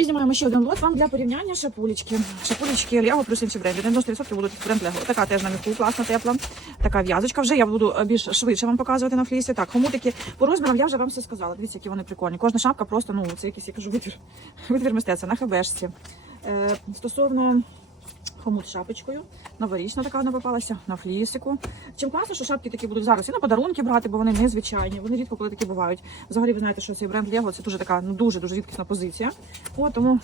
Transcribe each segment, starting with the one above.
І знімаємо ще один лот вам для порівняння шапулечки. Шапулечки Лего плюс інші бренди. 90% будуть бренд Лего. Така теж на міху, класна, тепла. Така в'язочка. Вже я буду е, більш швидше вам показувати на флісі. Так, хомутики по розмірам я вже вам все сказала. Дивіться, які вони прикольні. Кожна шапка просто, ну, це якийсь, я кажу, витвір, витвір мистецтва на хабешці. Е, стосовно хомут шапочкою. Новорічна така вона попалася на флісику. Чим класно, що шапки такі будуть зараз і на подарунки брати, бо вони незвичайні. Вони рідко коли такі бувають. Взагалі, ви знаєте, що цей бренд Lego це дуже така ну дуже дуже рідкісна позиція. От тому,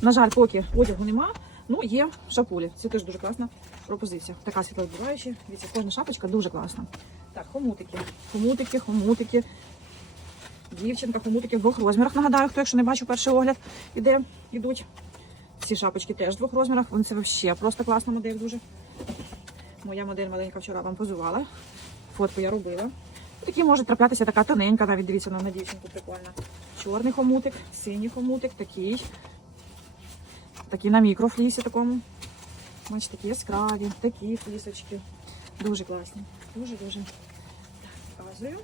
на жаль, поки одягу нема. Ну, є шапулі. Це теж дуже класна пропозиція. Така світловідбиваюча. Дивіться, кожна шапочка дуже класна. Так, хомутики. Хомутики, хомутики. Дівчинка, хомутики в двох розмірах. Нагадаю, хто, якщо не бачив перший огляд, іде, ідуть. Ці шапочки теж в двох розмірах. Вони це взагалі просто класна модель дуже. Моя модель маленька вчора вам позувала. Фотку я робила. Такі можуть траплятися така тоненька, навіть дивіться на, на дівчинку прикольна. Чорний хомутик, синій хомутик, такий. Такий на мікрофлісі такому. Бачите, такі яскраві, такі флісочки. Дуже класні. Дуже-дуже. Так, показую.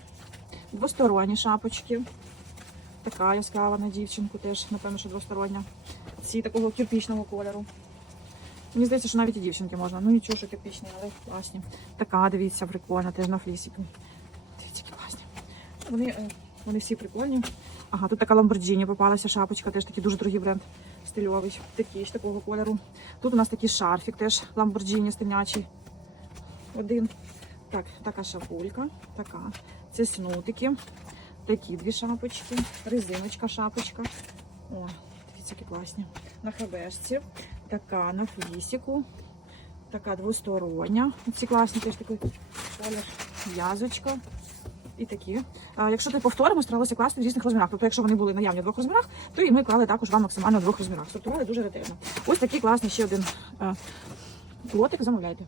Двосторонні шапочки. Така яскрава на дівчинку теж, напевно, що двостороння. Ці такого кирпічного кольору. Мені здається, що навіть і дівчинки можна. Ну нічого, що кирпічні, але класні. Така, дивіться, прикольна, теж на флісіку. Дивіться, які класні. Вони, е, вони всі прикольні. Ага, тут така Lamborghini попалася шапочка, теж такий дуже дорогий бренд стильовий. Такий ж такого кольору. Тут у нас такий шарфік, теж Lamborghini стильнячий. Один. Так, така шапулька, така. Це снутики. Такі дві шапочки, резиночка, шапочка. О, дивіться, які класні. На хабешці. Така на флісіку. Така двостороння. Ці класні теж такий колір. В'язочка. І такі. А, якщо ти повторимо, старалися класти в різних розмірах. Тобто, якщо вони були наявні в двох розмірах, то і ми клали також вам максимально в двох розмірах. Сортували дуже ретельно. Ось такий класний ще один е, лотик. Замовляйте.